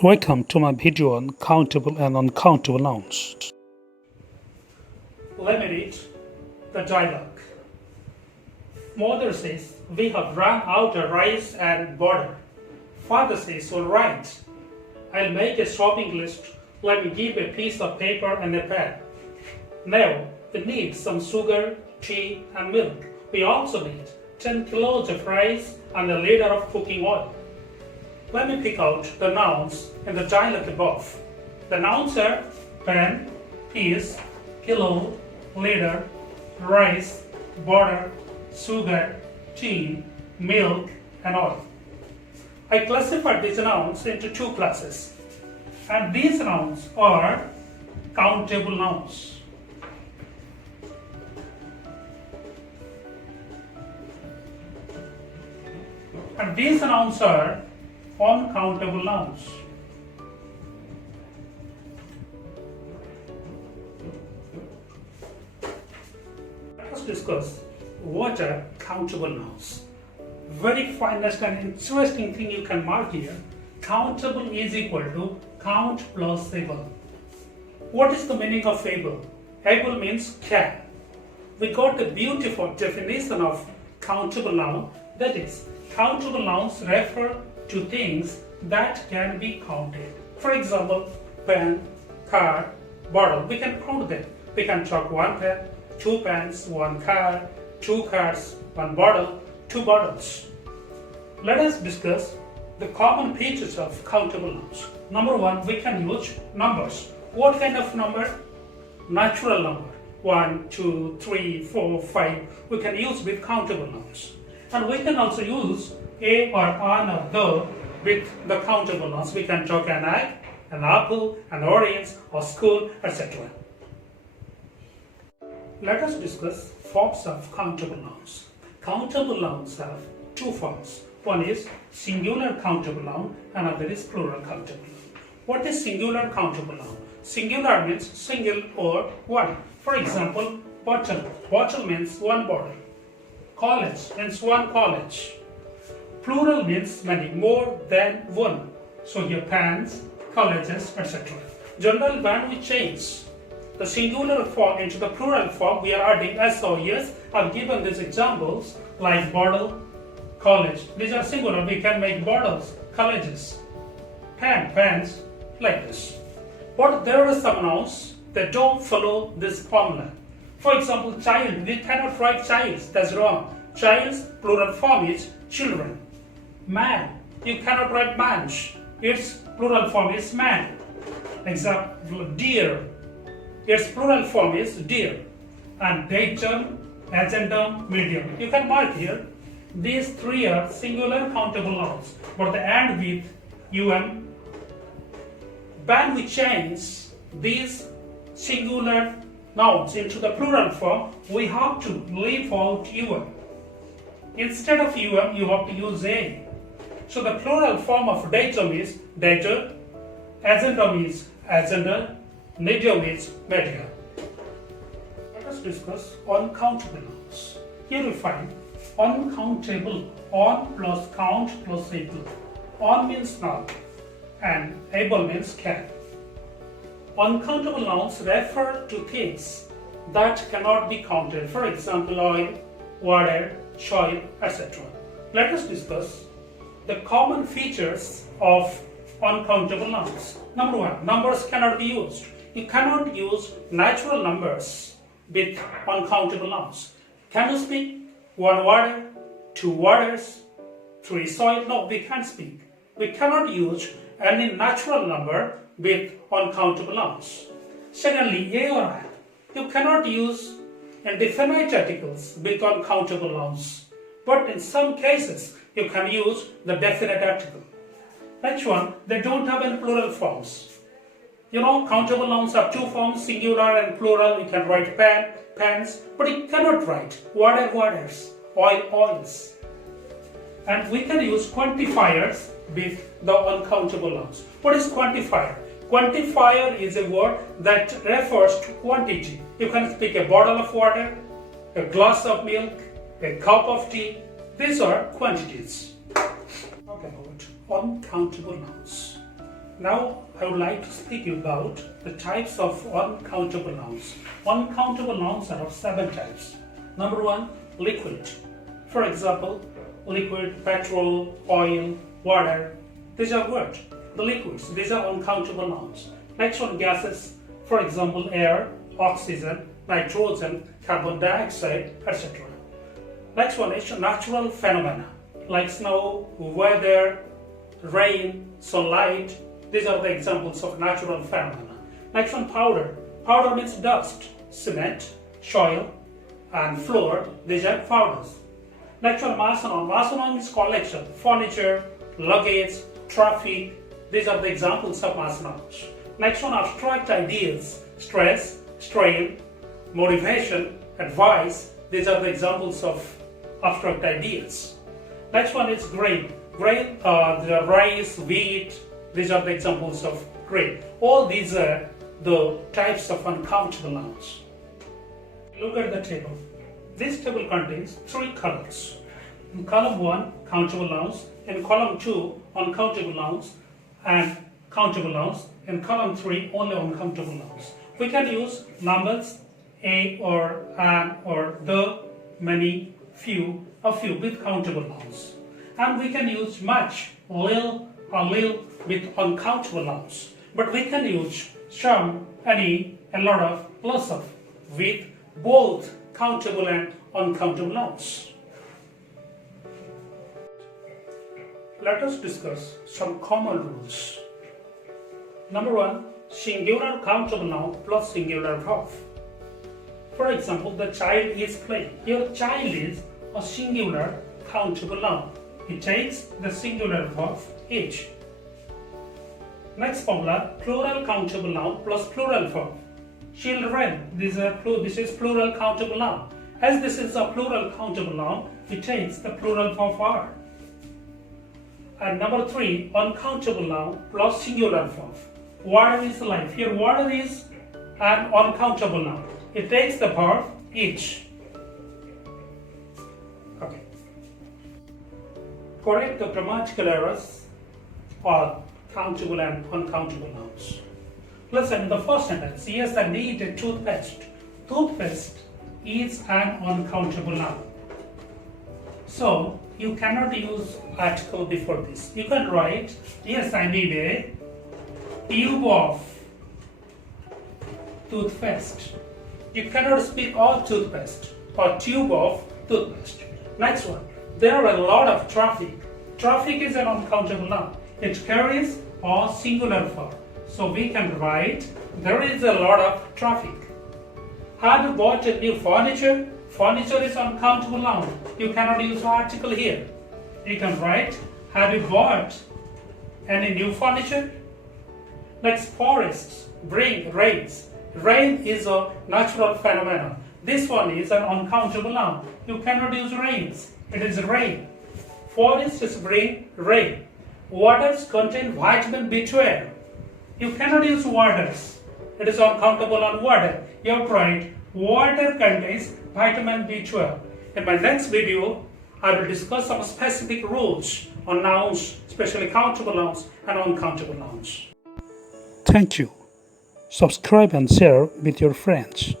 Welcome to my video on countable and uncountable nouns. Let me read the dialogue. Mother says, "We have run out of rice and butter." Father says, "All right, I'll make a shopping list. Let me give a piece of paper and a pen. Now, we need some sugar, tea, and milk. We also need 10 kilos of rice and a liter of cooking oil." Let me pick out the nouns in the dialogue above. The nouns are pen, piece, kilo, liter, rice, butter, sugar, tea, milk, and oil. I classified these nouns into two classes, and these nouns are countable nouns. And these nouns are uncountable nouns. Let us discuss what are countable nouns. Very finest and interesting thing you can mark here. Countable is equal to count plus able. What is the meaning of able? Able means can. We got a beautiful definition of countable noun, that is, countable nouns refer to things that can be counted. For example, pen, car, bottle. We can count them. We can talk one pen, two pens, one car, two cars, one bottle, two bottles. Let us discuss the common features of countable nouns. Number one, we can use numbers. What kind of number? Natural number. 1, 2, 3, 4, 5. We can use with countable nouns. And we can also use a or an or the with the countable nouns. We can talk an egg, an apple, an orange, or school, etc. Let us discuss forms of countable nouns. Countable nouns have two forms. One is singular countable noun, another is plural countable noun. What is singular countable noun? Singular means single or one. For example, bottle. Bottle means one bottle. College means one college. Plural means many, more than one. So here pens, colleges, etc. Generally, when we change the singular form into the plural form, we are adding s or es. I've given these examples like bottle, college. These are singular. We can make bottles, colleges, pen, pens, like this. But there are some nouns that don't follow this formula. For example, child. We cannot write childs. That's wrong. Child's plural form is children. Man. You cannot write mans. Its plural form is man. Example, deer. Its plural form is deer. And datum, agendum, medium. You can mark here. These three are singular countable nouns, but they end with un. When we change these singular nouns into the plural form, we have to leave out un. Instead of un, you have to use a. So the plural form of datum is dater, agendum is agenda, medium is media. Let us discuss uncountable nouns. Here we find uncountable, on plus count plus able. On means not, and able means can. Uncountable nouns refer to things that cannot be counted. For example, oil, water, soil, etc. Let us discuss the common features of uncountable nouns. Number one, numbers cannot be used. You cannot use natural numbers with uncountable nouns. Can you speak? One water, two waters, three soil? No, we can't speak. We cannot use any natural number with uncountable nouns. Secondly, a or an. You cannot use indefinite articles with uncountable nouns. But in some cases, you can use the definite article. Next one, they don't have any plural forms. You know, countable nouns have two forms, singular and plural. You can write pen, pens, but you cannot write water, waters, oil, oils. And we can use quantifiers with the uncountable nouns. What is quantifier? Quantifier is a word that refers to quantity. You can speak a bottle of water, a glass of milk, a cup of tea. These are quantities. Talk about uncountable nouns. Now I would like to speak about the types of uncountable nouns. Uncountable nouns are of 7 types. Number 1, liquid. For example, liquid, petrol, oil, water. These are what? The liquids. These are uncountable nouns. Next one, gases. For example, air, oxygen, nitrogen, carbon dioxide, etc. Next one is natural phenomena like snow, weather, rain, sunlight. These are the examples of natural phenomena. Next one, powder. Powder means dust, cement, soil, and flour. These are powders. Next one, mass noun. Mass noun means collection, furniture, luggage, traffic. These are the examples of mass nouns. Next one, abstract ideas, stress, strain, motivation, advice. These are the examples of abstract ideas. Next one is grain. Grain, the rice, wheat. These are the examples of grain. All these are the types of uncountable nouns. Look at the table. This table contains 3 columns. In column 1, countable nouns. In column 2, uncountable nouns and countable nouns. In column 3, only uncountable nouns. We can use numbers a or an or the, many, few, a few with countable nouns. And we can use much, little, or little with uncountable nouns. But we can use some, any, a lot of, lots of with both countable and uncountable nouns. Let us discuss some common rules. Number 1, singular countable noun plus singular verb. For example, the child is playing. Here, child is a singular countable noun. It takes the singular verb is. Next formula, plural countable noun plus plural verb. Children, this is plural countable noun. As this is a plural countable noun, it takes the plural verb are. And number 3, uncountable noun plus singular verb. Water is life. Here, water is an uncountable noun. It takes the verb each. Okay. Correct the grammatical errors or countable and uncountable nouns. Listen, in the first sentence, yes, I need a toothpaste. Toothpaste is an uncountable noun. So, you cannot use article before this. You can write, yes, I need a tube of toothpaste. You cannot speak of toothpaste or tube of toothpaste. Next one, there are a lot of traffic. Traffic is an uncountable noun. It carries a singular verb. So we can write, there is a lot of traffic. Have you bought a new furniture? Furniture is uncountable noun. You cannot use article here. You can write, have you bought any new furniture? Next, forests bring rains. Rain is a natural phenomenon. This one is an uncountable noun. You cannot use rains. It is rain. Forests bring rain. Waters contain vitamin B12. You cannot use waters. It is uncountable on water. You have to write, water contains vitamin B12. In my next video, I will discuss some specific rules on nouns, especially countable nouns and uncountable nouns. Thank you. Subscribe and share with your friends.